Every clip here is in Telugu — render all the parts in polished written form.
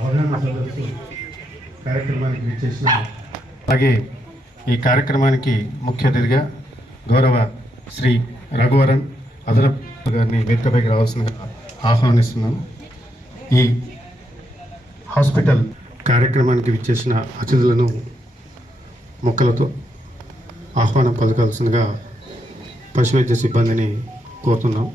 అవగాహన సదస్సు కార్యక్రమానికి విచ్చేసిన అలాగే ఈ కార్యక్రమానికి ముఖ్య అతిథిగా గౌరవ శ్రీ రఘువరన్ అదనపు గారిని వేదికపైకి రావాల్సిందిగా ఆహ్వానిస్తున్నాను. ఈ హాస్పిటల్ కార్యక్రమానికి విచ్చేసిన అతిథులను మొక్కలతో ఆహ్వానం పలకాల్సిందిగా పశువైద్య సిబ్బందిని కోరుతున్నాం.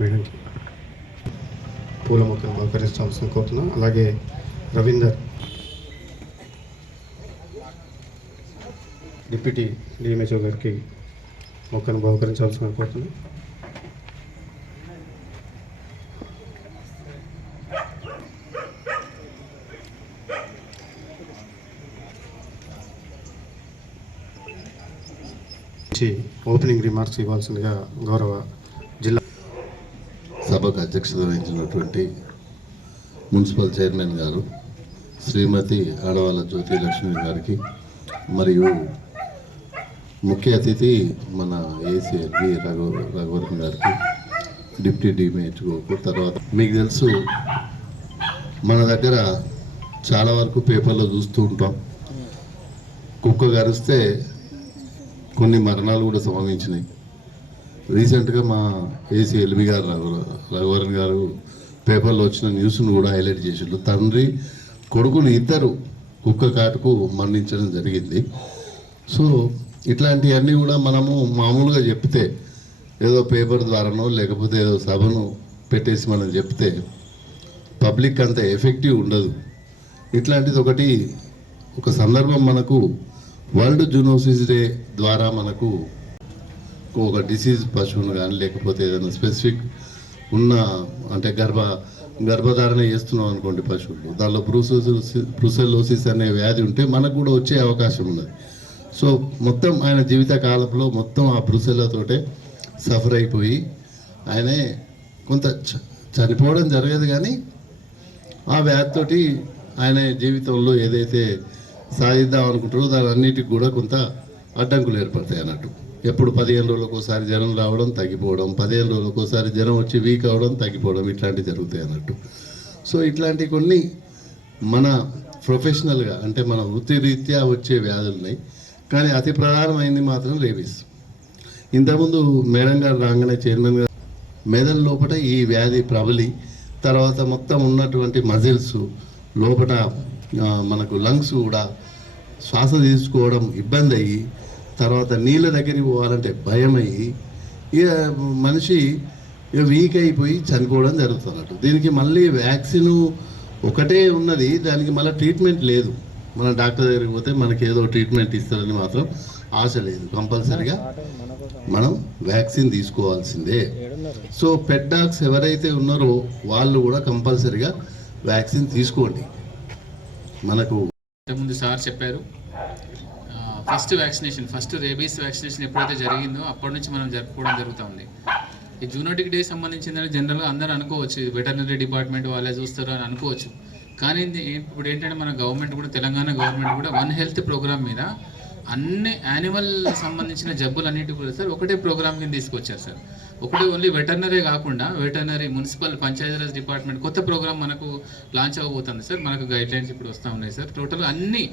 మేడంకి పూల మొక్కను బహుకరించాల్సిన కోరుతున్నాం. అలాగే రవీందర్ డిప్యూటీ డిఎంహెచ్ఓ గారికి మొక్కను బహుకరించాల్సిన కోరుతున్నాం. ఓపెనింగ్ రిమార్క్స్ ఇవ్వాల్సిందిగా గౌరవ జిల్లా సభకు అధ్యక్షత వహించినటువంటి మున్సిపల్ చైర్మన్ గారు శ్రీమతి ఆడవాళ్ళ జ్యోతి లక్ష్మి గారికి మరియు ముఖ్య అతిథి మన ఏసీఎల్వి రఘువరన్ గారికి డిప్యూటీ డిఎంహెచ్ఓకు తర్వాత మీకు తెలుసు మన దగ్గర చాలా వరకు పేపర్లో చూస్తూ ఉంటాం కుక్క కరిస్తే కొన్ని మరణాలు కూడా సంభవించినాయి. రీసెంట్గా మా ఏసీఎల్వి గారు రఘువరన్ గారు పేపర్లో వచ్చిన న్యూస్ను కూడా హైలైట్ చేసిండు. తండ్రి కొడుకులు ఇద్దరు కుక్క కాటుకు మరణించడం జరిగింది. సో ఇట్లాంటివన్నీ కూడా మనము మామూలుగా చెప్తే ఏదో పేపర్ ద్వారానో లేకపోతే ఏదో సభను పెట్టేసి మనం చెప్తే పబ్లిక్ అంత ఎఫెక్టివ్ ఉండదు. ఇట్లాంటిది ఒక సందర్భం మనకు వరల్డ్ జూనోసిస్ డే ద్వారా మనకు ఒక డిసీజ్ పశువును కానీ లేకపోతే ఏదైనా స్పెసిఫిక్ ఉన్న అంటే గర్భధారణ చేస్తున్నాం అనుకోండి పశువులు, దానిలో బ్రూసెల్లోసిస్ అనే వ్యాధి ఉంటే మనకు కూడా వచ్చే అవకాశం ఉన్నది. సో మొత్తం ఆయన జీవిత కాలంలో మొత్తం ఆ బ్రూసెల్లాతోటే సఫర్ అయిపోయి ఆయనే కొంత చనిపోవడం జరగదు, కానీ ఆ వ్యాధితోటి ఆయన జీవితంలో ఏదైతే సాధిద్దాం అనుకుంటారో దాని అన్నిటికి కూడా కొంత అడ్డంకులు ఏర్పడతాయి అన్నట్టు. ఎప్పుడు 15 రోజులకు ఒకసారి జ్వరం రావడం తగ్గిపోవడం, 15 రోజులకు ఒకసారి జ్వరం వచ్చి వీక్ అవ్వడం తగ్గిపోవడం, ఇట్లాంటివి జరుగుతాయి అన్నట్టు. సో ఇట్లాంటి కొన్ని మన ప్రొఫెషనల్గా అంటే మన వృత్తిరీత్యా వచ్చే వ్యాధులు ఉన్నాయి, కానీ అతి ప్రధానమైనది మాత్రం రేబీస్. ఇంతకుముందు మేడం గారు రాగానే చైర్మన్ గారు మెదడు లోపల ఈ వ్యాధి ప్రబలి తర్వాత మొత్తం ఉన్నటువంటి మజిల్స్ లోపల మనకు లంగ్స్ కూడా శ్వాస తీసుకోవడం ఇబ్బంది అయ్యి తర్వాత నీళ్ళ దగ్గరికి పోవాలంటే భయం అయ్యి ఇక మనిషి వీక్ అయిపోయి చనిపోవడం జరుగుతున్నట్టు. దీనికి మళ్ళీ వ్యాక్సిన్ ఒకటే ఉన్నది, దానికి మళ్ళీ ట్రీట్మెంట్ లేదు. మన డాక్టర్ దగ్గరికి పోతే మనకి ఏదో ట్రీట్మెంట్ ఇస్తారని మాత్రం ఆశ లేదు. కంపల్సరిగా మనం వ్యాక్సిన్ తీసుకోవాల్సిందే. సో పెట్ డాగ్స్ ఎవరైతే ఉన్నారో వాళ్ళు కూడా కంపల్సరిగా వ్యాక్సిన్ తీసుకోండి. మనకు ముందు సార్ చెప్పారు, ఫస్ట్ రేబీస్ వ్యాక్సినేషన్ ఎప్పుడైతే జరిగిందో అప్పటి నుంచి మనం జరుపుకోవడం జరుగుతుంది. ఈ జూనోటిక్ డే సంబంధించిందని జనరల్గా అందరూ అనుకోవచ్చు, వెటర్నరీ డిపార్ట్మెంట్ వాళ్ళే చూస్తారు అని అనుకోవచ్చు. కానీ ఇప్పుడు ఏంటంటే మన గవర్నమెంట్ కూడా, తెలంగాణ గవర్నమెంట్ కూడా వన్ హెల్త్ ప్రోగ్రామ్ మీద అన్ని యానిమల్ సంబంధించిన జబ్బులన్నిటి కూడా సార్ ఒకటే ప్రోగ్రామ్ కింద తీసుకొచ్చారు సార్. ఒకటి ఓన్లీ వెటర్నరీ కాకుండా వెటర్నరీ, మున్సిపల్, పంచాయతీరాజ్ డిపార్ట్మెంట్ కొత్త ప్రోగ్రామ్ మనకు లాంచ్ అవ్వబోతుంది సార్. మనకు గైడ్లైన్స్ ఇప్పుడు వస్తూ ఉన్నాయి సార్. టోటల్ అన్ని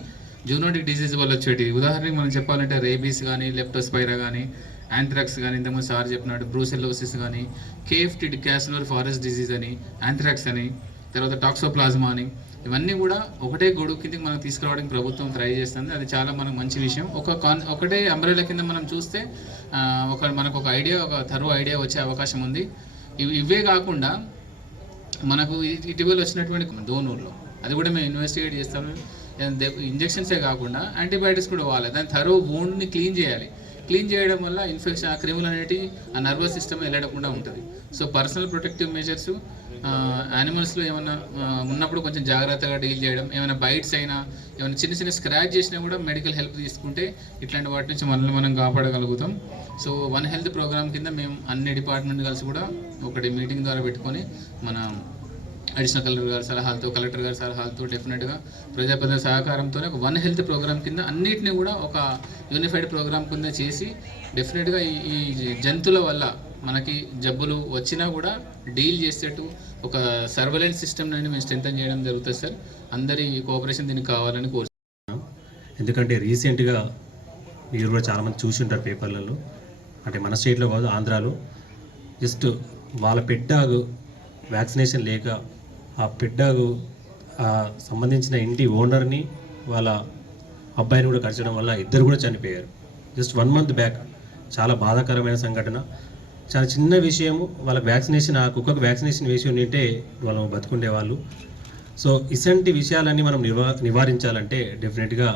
జూనోటిక్ డిసీజ్ వల్ల వచ్చేటి, ఉదాహరణకి మనం చెప్పాలంటే రేబీస్ కానీ, లెప్టోస్పైరా కానీ, యాంథ్రాక్స్ కానీ, ఇంతకుముందు సార్ చెప్పినట్టు బ్రూసెల్లోసిస్ కానీ, కేఎఫ్టీ క్యాసినర్ ఫారెస్ట్ డిసీజ్ అని, యాంథ్రాక్స్ అని, తర్వాత టాక్సోప్లాజ్మా అని, ఇవన్నీ కూడా ఒకటే గొడుగు కిందకి మనం తీసుకురావడానికి ప్రభుత్వం ట్రై చేస్తుంది. అది చాలా మనకు మంచి విషయం. ఒకటే అంబ్రెలా కింద మనం చూస్తే మనకు ఒక థరో ఐడియా వచ్చే అవకాశం ఉంది. ఇవే కాకుండా మనకు ఇటీవల వచ్చినటువంటి దోనూరులో అది కూడా మేము ఇన్వెస్టిగేట్ చేస్తాము. ఇంజెక్షన్సే కాకుండా యాంటీబయాటిక్స్ కూడా వాడాలి. దాని థరో వూండ్ని క్లీన్ చేయడం వల్ల ఇన్ఫెక్షన్, ఆ క్రిములు అనేవి ఆ నర్వస్ సిస్టమ్ వెళ్ళకుండా ఉంటుంది. సో పర్సనల్ ప్రొటెక్టివ్ మెజర్స్ యానిమల్స్లో ఏమైనా ఉన్నప్పుడు కొంచెం జాగ్రత్తగా డీల్ చేయడం, ఏమైనా బైట్స్ అయినా, ఏమైనా చిన్న స్క్రాచ్ చేసినా కూడా మెడికల్ హెల్ప్ తీసుకుంటే ఇట్లాంటి వాటి నుంచి మనల్ని మనం కాపాడగలుగుతాం. సో వన్ హెల్త్ ప్రోగ్రామ్ కింద మేము అన్ని డిపార్ట్మెంట్ కలిసి కూడా ఒకటి మీటింగ్ ద్వారా పెట్టుకొని మన అడిషనల్ కలెక్టర్ గారి సలహాలతో, కలెక్టర్ గారి సలహాలతో, డెఫినెట్గా ప్రజాప్రతినిధుల సహకారంతో ఒక వన్ హెల్త్ ప్రోగ్రామ్ కింద అన్నిటిని కూడా ఒక యూనిఫైడ్ ప్రోగ్రామ్ కింద చేసి డెఫినెట్గా ఈ జంతువుల వల్ల మనకి జబ్బులు వచ్చినా కూడా డీల్ చేసేట్టు ఒక సర్వేలెన్స్ సిస్టమ్ అనేది మేము స్ట్రెంథన్ చేయడం జరుగుతుంది సార్. అందరి కోఆపరేషన్ దీనికి కావాలని కోరుతున్నాం. ఎందుకంటే రీసెంట్గా మీరు కూడా చాలామంది చూసి ఉంటారు పేపర్లలో, అంటే మన స్టేట్లో కాదు ఆంధ్రాలో, జస్ట్ వాళ్ళ పెట్టాగు వ్యాక్సినేషన్ లేక ఆ పెట్టాగు సంబంధించిన ఇంటి ఓనర్ని వాళ్ళ అబ్బాయిని కూడా కరచడం వల్ల ఇద్దరు కూడా చనిపోయారు. Just 1 month back. చాలా బాధాకరమైన సంఘటన. చాలా చిన్న విషయము, వాళ్ళకి వ్యాక్సినేషన్, ఆ కుక్కకు వ్యాక్సినేషన్ వేసి ఉంటే వాళ్ళు బతుకుండేవాళ్ళు. సో ఇలాంటి విషయాలన్నీ మనం నివారించాలంటే డెఫినెట్గా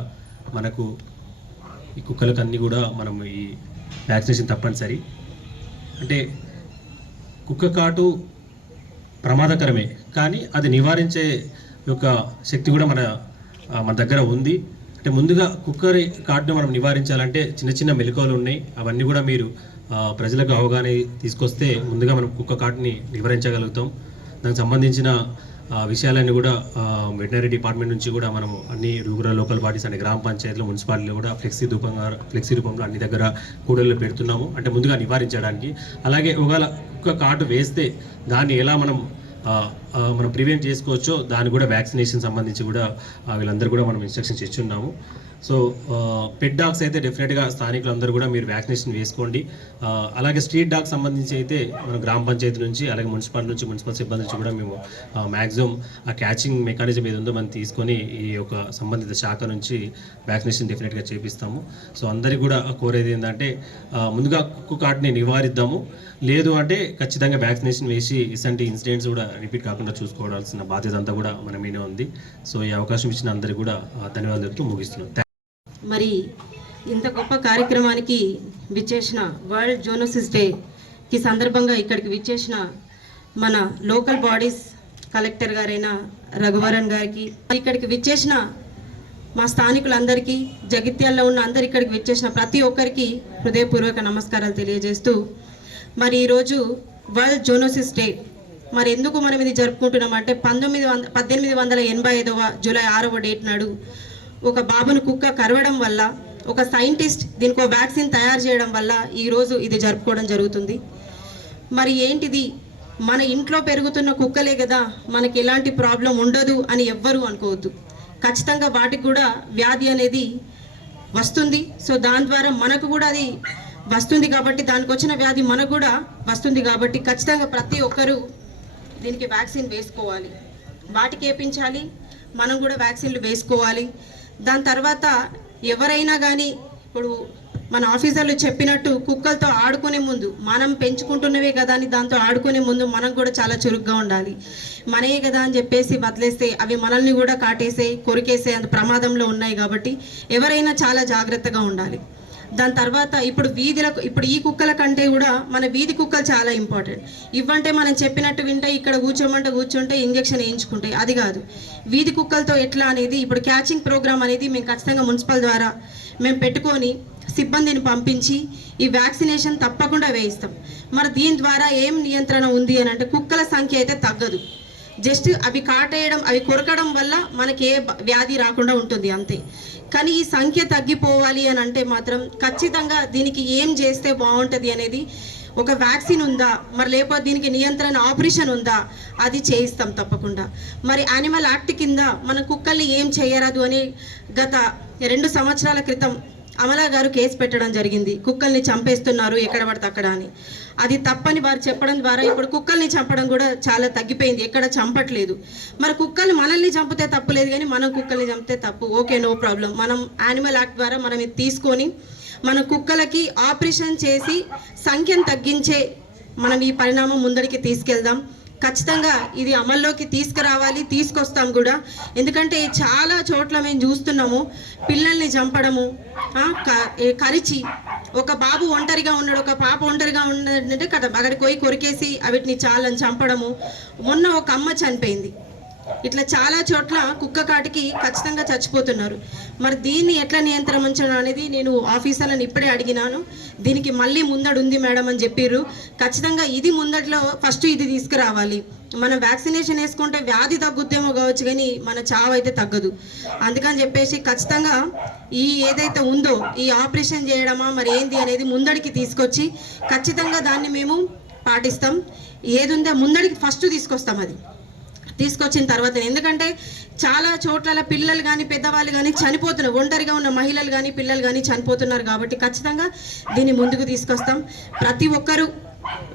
మనకు ఈ కుక్కలకు అన్నీ కూడా మనం ఈ వ్యాక్సినేషన్ తప్పనిసరి. అంటే కుక్క కాటు ప్రమాదకరమే, కానీ అది నివారించే యొక్క శక్తి కూడా మన దగ్గర ఉంది. అంటే ముందుగా కుక్కరి కాటును మనం నివారించాలంటే చిన్న చిన్న మెలకువలు ఉన్నాయి. అవన్నీ కూడా మీరు ప్రజలకు అవగాహన తీసుకొస్తే ముందుగా మనం కుక్క కాటుని నివారించగలుగుతాం. దానికి సంబంధించిన విషయాలన్నీ కూడా వెటనరీ డిపార్ట్మెంట్ నుంచి కూడా మనము అన్ని రూరల్ లోకల్ బాడీస్ అంటే గ్రామ పంచాయతీలు, మున్సిపాలిటీలు కూడా ఫ్లెక్సీ రూపంలో అన్ని దగ్గర కూడళ్ళు పెడుతున్నాము. అంటే ముందుగా నివారించడానికి. అలాగే ఒకవేళ కుక్క కాటు వేస్తే దాన్ని ఎలా మనం ప్రివెంట్ చేసుకోవచ్చో దాన్ని కూడా వ్యాక్సినేషన్ సంబంధించి కూడా వీళ్ళందరూ కూడా మనం ఇన్స్ట్రక్షన్స్ ఇచ్చున్నాము. సో పెట్ డాగ్స్ అయితే డెఫినెట్గా స్థానికులందరూ కూడా మీరు వ్యాక్సినేషన్ వేసుకోండి. అలాగే స్ట్రీట్ డాగ్స్ సంబంధించి అయితే మన గ్రామ పంచాయతీ నుంచి, అలాగే మున్సిపల్ సిబ్బంది నుంచి కూడా మేము మ్యాక్సిమం ఆ క్యాచింగ్ మెకానిజం ఏది ఉందో మనం తీసుకొని ఈ యొక్క సంబంధిత శాఖ నుంచి వ్యాక్సినేషన్ డెఫినెట్గా చేపిస్తాము. సో అందరికీ కూడా కోరేది ఏంటంటే ముందుగా కుక్క కాటుని నివారిద్దాము. లేదు అంటే ఖచ్చితంగా వ్యాక్సినేషన్ వేసి ఇలాంటి ఇన్సిడెంట్స్ కూడా రిపీట్ కాకుండా చూసుకోవాల్సిన బాధ్యత అంతా కూడా మన మీద ఉంది. సో ఈ అవకాశం ఇచ్చిన అందరికీ కూడా ధన్యవాదాలు చెప్తూ ముగిస్తున్నాం. మరి ఇంత గొప్ప కార్యక్రమానికి విచ్చేసిన వరల్డ్ జూనోసిస్ డేకి సందర్భంగా ఇక్కడికి విచ్చేసిన మన లోకల్ బాడీస్ కలెక్టర్ గారైన రఘువరన్ గారికి, ఇక్కడికి విచ్చేసిన మా స్థానికులందరికీ, జగిత్యాల్లో ఉన్న అందరు ఇక్కడికి విచ్చేసిన ప్రతి ఒక్కరికి హృదయపూర్వక నమస్కారాలు తెలియజేస్తూ, మరి ఈరోజు వరల్డ్ జూనోసిస్ డే మరి ఎందుకు మనం ఇది జరుపుకుంటున్నాం అంటే 1885 జూలై 6వ డేట్ నాడు ఒక బాబును కుక్క కరవడం వల్ల, ఒక సైంటిస్ట్ దీనికి వ్యాక్సిన్ తయారు చేయడం వల్ల ఈరోజు ఇది జరుపుకోవడం జరుగుతుంది. మరి ఏంటిది, మన ఇంట్లో పెరుగుతున్న కుక్కలే కదా, మనకి ఎలాంటి ప్రాబ్లం ఉండదు అని ఎవ్వరూ అనుకోవద్దు. ఖచ్చితంగా వాటికి కూడా వ్యాధి అనేది వస్తుంది. సో దాని ద్వారా మనకు కూడా అది వస్తుంది కాబట్టి, దానికి వచ్చిన వ్యాధి మనకు కూడా వస్తుంది కాబట్టి ఖచ్చితంగా ప్రతి ఒక్కరూ దీనికి వ్యాక్సిన్ వేసుకోవాలి. వాటికి వేయించాలి, మనం కూడా వ్యాక్సిన్లు వేసుకోవాలి. దాని తర్వాత ఎవరైనా కానీ ఇప్పుడు మన ఆఫీసర్లు చెప్పినట్టు కుక్కలతో ఆడుకునే ముందు, మనం పెంచుకుంటున్నవే కదా అని దాంతో ఆడుకునే ముందు మనం కూడా చాలా చురుగ్గా ఉండాలి. మనయే కదా అని చెప్పేసి వదిలేస్తే అవి మనల్ని కూడా కాటేసే, కొరికేసే అంత ప్రమాదంలో ఉన్నాయి కాబట్టి ఎవరైనా చాలా జాగ్రత్తగా ఉండాలి. దాని తర్వాత ఇప్పుడు ఈ కుక్కల కంటే కూడా మన వీధి కుక్కలు చాలా ఇంపార్టెంట్. ఇవ్వంటే మనం చెప్పినట్టు వింటే, ఇక్కడ కూర్చుంటే ఇంజెక్షన్ వేయించుకుంటాయి, అది కాదు. వీధి కుక్కలతో ఎట్లా అనేది ఇప్పుడు క్యాచింగ్ ప్రోగ్రామ్ అనేది మేము ఖచ్చితంగా మున్సిపల్ ద్వారా మేము పెట్టుకొని సిబ్బందిని పంపించి ఈ వ్యాక్సినేషన్ తప్పకుండా వేయిస్తాం. మరి దీని ద్వారా ఏం నియంత్రణ ఉంది అని అంటే కుక్కల సంఖ్య అయితే తగ్గదు. జస్ట్ అవి కాటేయడం, అవి కొరకడం వల్ల మనకి ఏ వ్యాధి రాకుండా ఉంటుంది అంతే. కానీ ఈ సంఖ్య తగ్గిపోవాలి అని అంటే మాత్రం ఖచ్చితంగా దీనికి ఏం చేస్తే బాగుంటుంది అనేది, ఒక వ్యాక్సిన్ ఉందా, మరి లేకపోతే దీనికి నియంత్రణ ఆపరేషన్ ఉందా, అది చేయిస్తాం తప్పకుండా. మరి యానిమల్ యాక్ట్ కింద మన కుక్కల్ని ఏం చేయరాదు అని గత 2 సంవత్సరాల క్రితం అమలా గారు కేసు పెట్టడం జరిగింది. కుక్కల్ని చంపేస్తున్నారు ఎక్కడ పడితే అక్కడ అని. అది తప్పని వారు చెప్పడం ద్వారా ఇప్పుడు కుక్కల్ని చంపడం కూడా చాలా తగ్గిపోయింది, ఎక్కడ చంపట్లేదు. మరి కుక్కల్ని మనల్ని చంపితే తప్పు లేదు, కానీ మనం కుక్కల్ని చంపితే తప్పు. Okay, no problem. మనం యానిమల్ యాక్ట్ ద్వారా మనం ఇది తీసుకొని మన కుక్కలకి ఆపరేషన్ చేసి సంఖ్యను తగ్గించే మనం ఈ పరిణామం ముందడికి తీసుకెళ్దాం. ఖచ్చితంగా ఇది అమల్లోకి తీసుకురావాలి, తీసుకొస్తాం కూడా. ఎందుకంటే చాలా చోట్ల మేము చూస్తున్నాము పిల్లల్ని చంపడము, కరిచి, ఒక బాబు ఒంటరిగా ఉన్నాడు, ఒక పాప ఒంటరిగా ఉన్నదంటే కదా అక్కడికి పోయి కొరికేసి వీటిని చాలని చంపడము. మొన్న ఒక అమ్మ చనిపోయింది. ఇట్లా చాలా చోట్ల కుక్క కాటికి ఖచ్చితంగా చచ్చిపోతున్నారు. మరి దీన్ని ఎట్లా నియంత్రించడం అనేది నేను ఆఫీసర్లను ఇప్పుడే అడిగినాను. దీనికి మళ్ళీ ముందడు ఉంది మేడం అని చెప్పారు. ఖచ్చితంగా ఇది ముందట్లో ఫస్ట్ ఇది తీసుకురావాలి. మనం వ్యాక్సినేషన్ వేసుకుంటే వ్యాధి తగ్గుద్దేమో కావచ్చు, కానీ మన చావు అయితే తగ్గదు. అందుకని చెప్పేసి ఖచ్చితంగా ఈ ఏదైతే ఉందో ఈ ఆపరేషన్ చేయడమా మరి ఏంది అనేది ముందడికి తీసుకొచ్చి ఖచ్చితంగా దాన్ని మేము పాటిస్తాం. ఏది ఉందో ముందడికి ఫస్ట్ తీసుకొస్తాం. అది తీసుకొచ్చిన తర్వాత, ఎందుకంటే చాలా చోట్ల పిల్లలు కానీ పెద్దవాళ్ళు కానీ చనిపోతున్నారు, ఒంటరిగా ఉన్న మహిళలు కానీ పిల్లలు కానీ చనిపోతున్నారు. కాబట్టి ఖచ్చితంగా దీన్ని ముందుకు తీసుకొస్తాం. ప్రతి ఒక్కరూ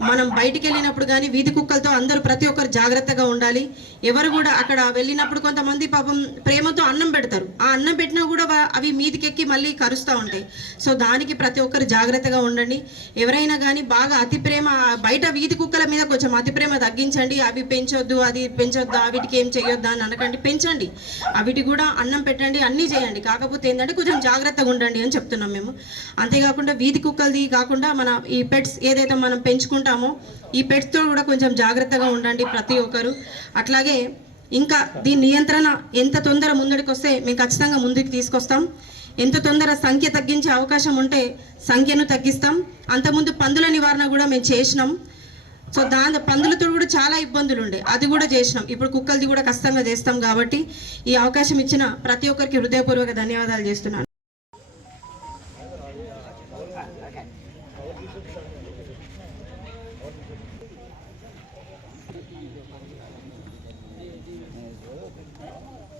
మనం బయటికి వెళ్ళినప్పుడు కానీ వీధి కుక్కలతో అందరూ ప్రతి ఒక్కరు జాగ్రత్తగా ఉండాలి. ఎవరు కూడా అక్కడ వెళ్ళినప్పుడు కొంతమంది పాపం ప్రేమతో అన్నం పెడతారు, ఆ అన్నం పెట్టినా కూడా అవి మీదికెక్కి మళ్ళీ కరుస్తూ ఉంటాయి. సో దానికి ప్రతి ఒక్కరు జాగ్రత్తగా ఉండండి. ఎవరైనా కానీ బాగా అతి ప్రేమ, బయట వీధి కుక్కల మీద కొంచెం అతి ప్రేమ తగ్గించండి. అవి పెంచొద్దు, అది పెంచొద్దా, వీటికి ఏం చేయొద్దా అని అనకండి, పెంచండి. అవిటి కూడా అన్నం పెట్టండి, అన్నీ చేయండి. కాకపోతే ఏంటంటే కొంచెం జాగ్రత్తగా ఉండండి అని చెప్తున్నాం మేము. అంతేకాకుండా వీధి కుక్కలది కాకుండా మన ఈ పెట్స్ ఏదైతే మనం పెంచుకుంటామో ఈ పెట్స్తో కూడా కొంచెం జాగ్రత్తగా ఉండండి ప్రతి ఒక్కరు. అట్లాగే ఇంకా దీని నియంత్రణ ఎంత తొందర ముందడికి వస్తే మేము ఖచ్చితంగా ముందుకు తీసుకొస్తాం. ఎంత తొందర సంఖ్య తగ్గించే అవకాశం ఉంటే సంఖ్యను తగ్గిస్తాం. అంతకుముందు పందుల నివారణ కూడా మేము చేసినాం. సో పందులతో కూడా చాలా ఇబ్బందులు ఉండే, అది కూడా చేసినాం. ఇప్పుడు కుక్కలది కూడా ఖచ్చితంగా చేస్తాం. కాబట్టి ఈ అవకాశం ఇచ్చిన ప్రతి ఒక్కరికి హృదయపూర్వక ధన్యవాదాలు చేస్తున్నాను.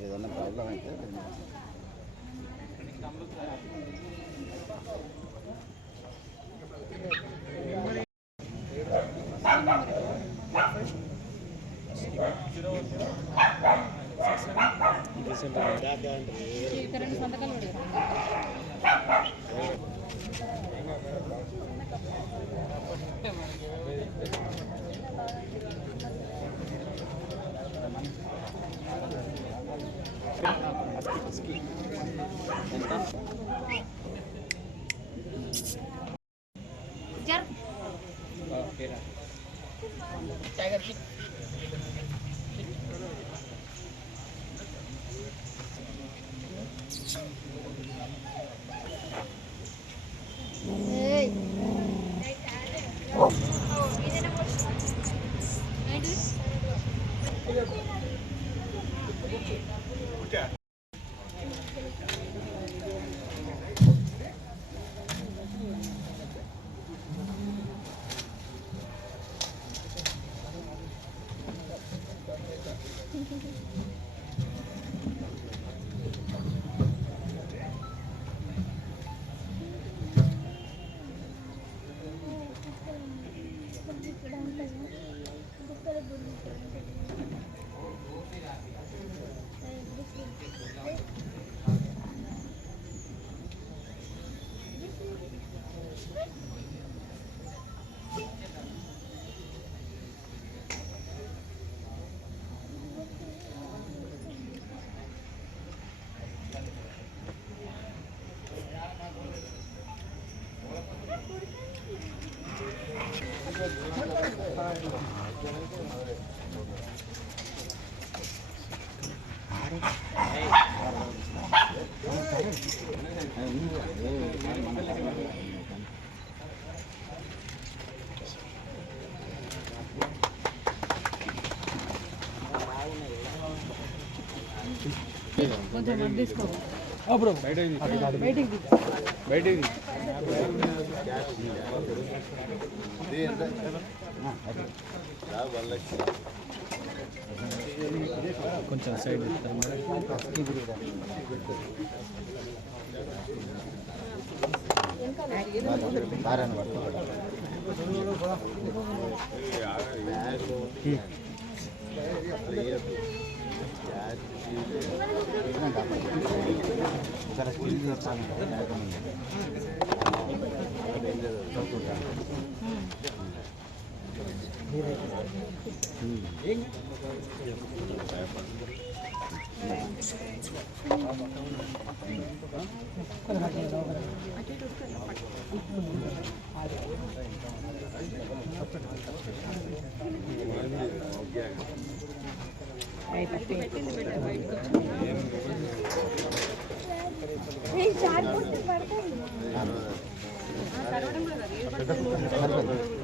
ఏదైనా ప్రాబ్లం అయితే కొంచెం సైడ్ Right.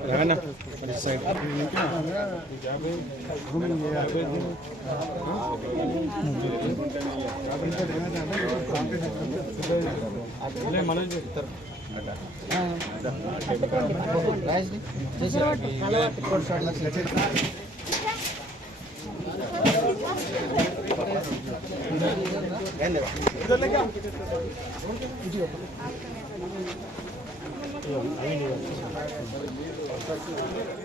రవణ సైడ్ మనం చెప్తారు Thank you.